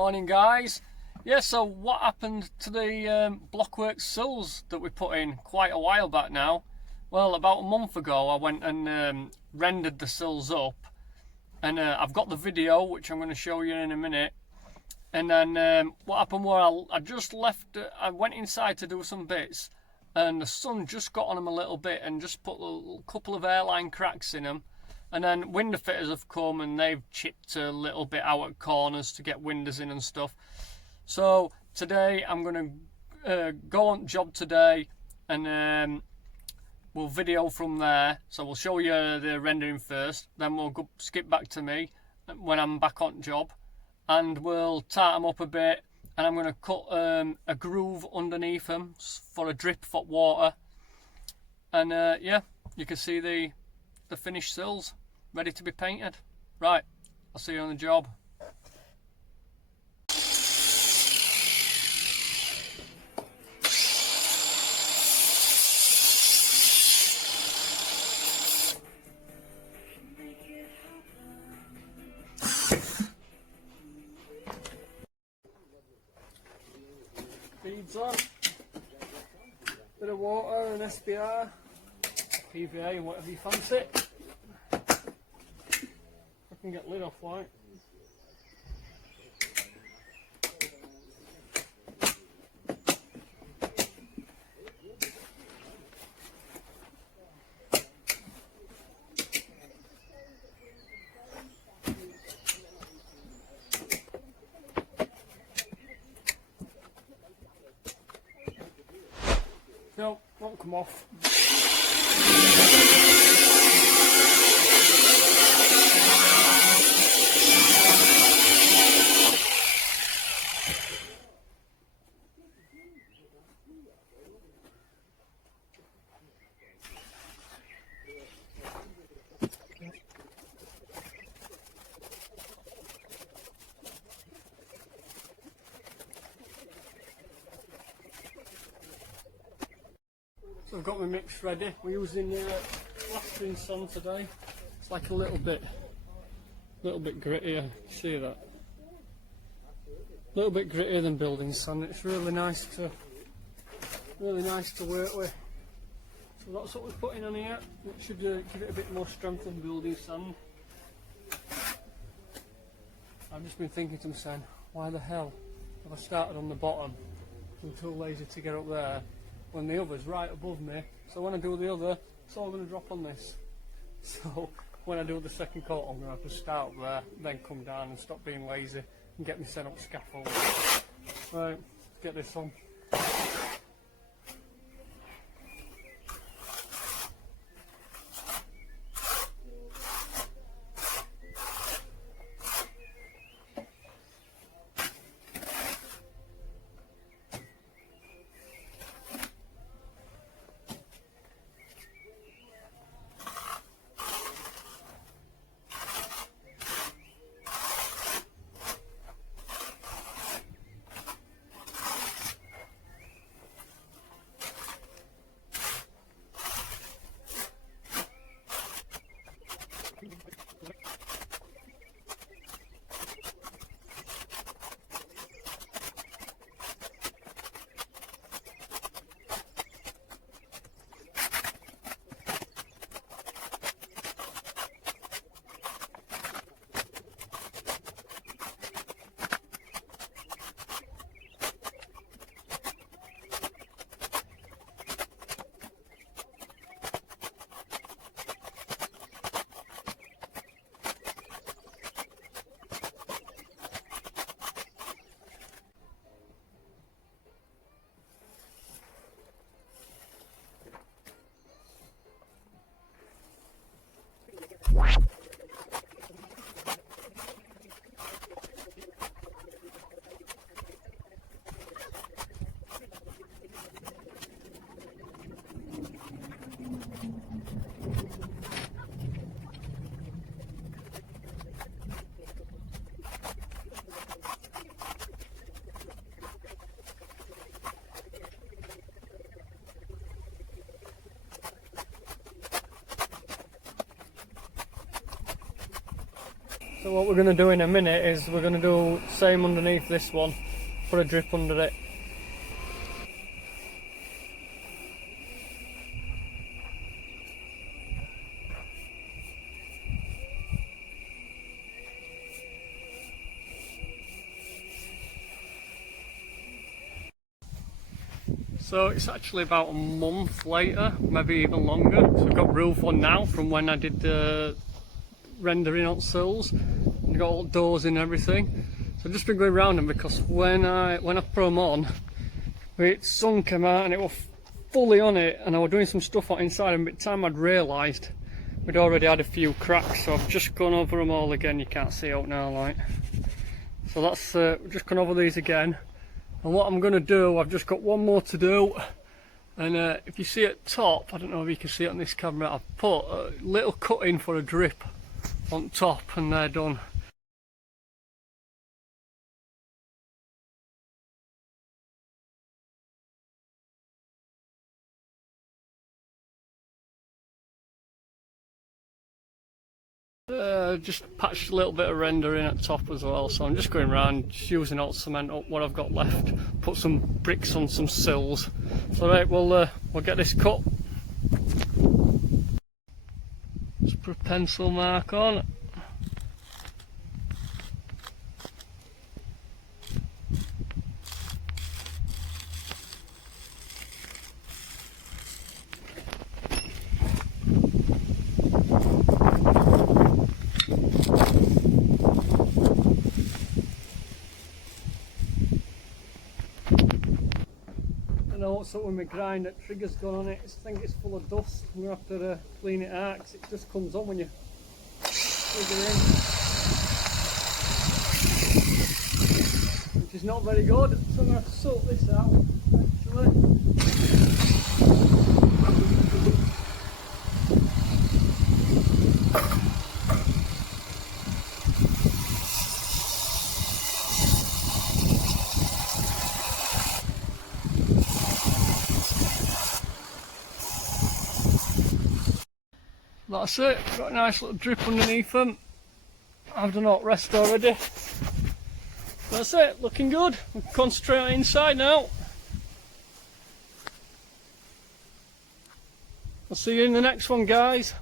Morning guys. Yeah, so what happened to the blockwork sills that we put in quite a while back now? Well, about a month ago I went and rendered the sills up, and I've got the video which I'm going to show you in a minute. And then what happened was I just left, I went inside to do some bits, and the sun just got on them a little bit and just put a couple of airline cracks in them. And then window fitters have come and they've chipped a little bit out at corners to get windows in and stuff. So today I'm going to go on job today, and we'll video from there. So we'll show you the rendering first, then we'll skip back to me when I'm back on job, and we'll tighten them up a bit, and I'm going to cut a groove underneath them for a drip for water. And yeah, you can see the finished sills ready to be painted. Right, I'll see you on the job. Beads on, bit of water and SBR, PVA and whatever you fancy. I can get lid off like. No, won't come off. So I've got my mix ready. We're using plastering sand today. It's like a little bit grittier. See that? A little bit grittier than building sand. It's really nice to work with. So that's what we're putting on here. It should give it a bit more strength than building sand. I've just been thinking to myself, why the hell have I started on the bottom? I'm too lazy to get up there when the other's right above me. So when I do the other, it's all going to drop on this. So when I do the second coat, I'm going to have to start up there, then come down and stop being lazy and get me set up scaffold. Right, let's get this on. So what we're going to do in a minute is we're going to do the same underneath this one, put a drip under it. So it's actually about a month later, maybe even longer. So I've got roof on now from when I did the rendering on sills. I've got all the doors in and everything. So I've just been going around them because when I put them on, the sun came out and it was fully on it, and I was doing some stuff out inside, and by the time I'd realised we'd already had a few cracks, so I've just gone over them all again. You can't see out now, like. So that's just gone over these again. And what I'm going to do, I've just got one more to do, and if you see at top, I don't know if you can see it on this camera, I've put a little cut in for a drip on top, and they're done. Just patched a little bit of rendering at top as well, so I'm just going around just using all cement up what I've got left, put some bricks on some sills. So right, we'll get this cut. Just put a pencil mark on. I know what's up with my grind, that trigger's gone on it. I think it's full of dust. I'm going to have to clean it out because it just comes on when you trigger in, which is not very good. So I'm going to have to sort this out actually. That's it, got a nice little drip underneath them. I've done all the rest already. That's it, looking good. We'll concentrate on inside now. I'll see you in the next one, guys.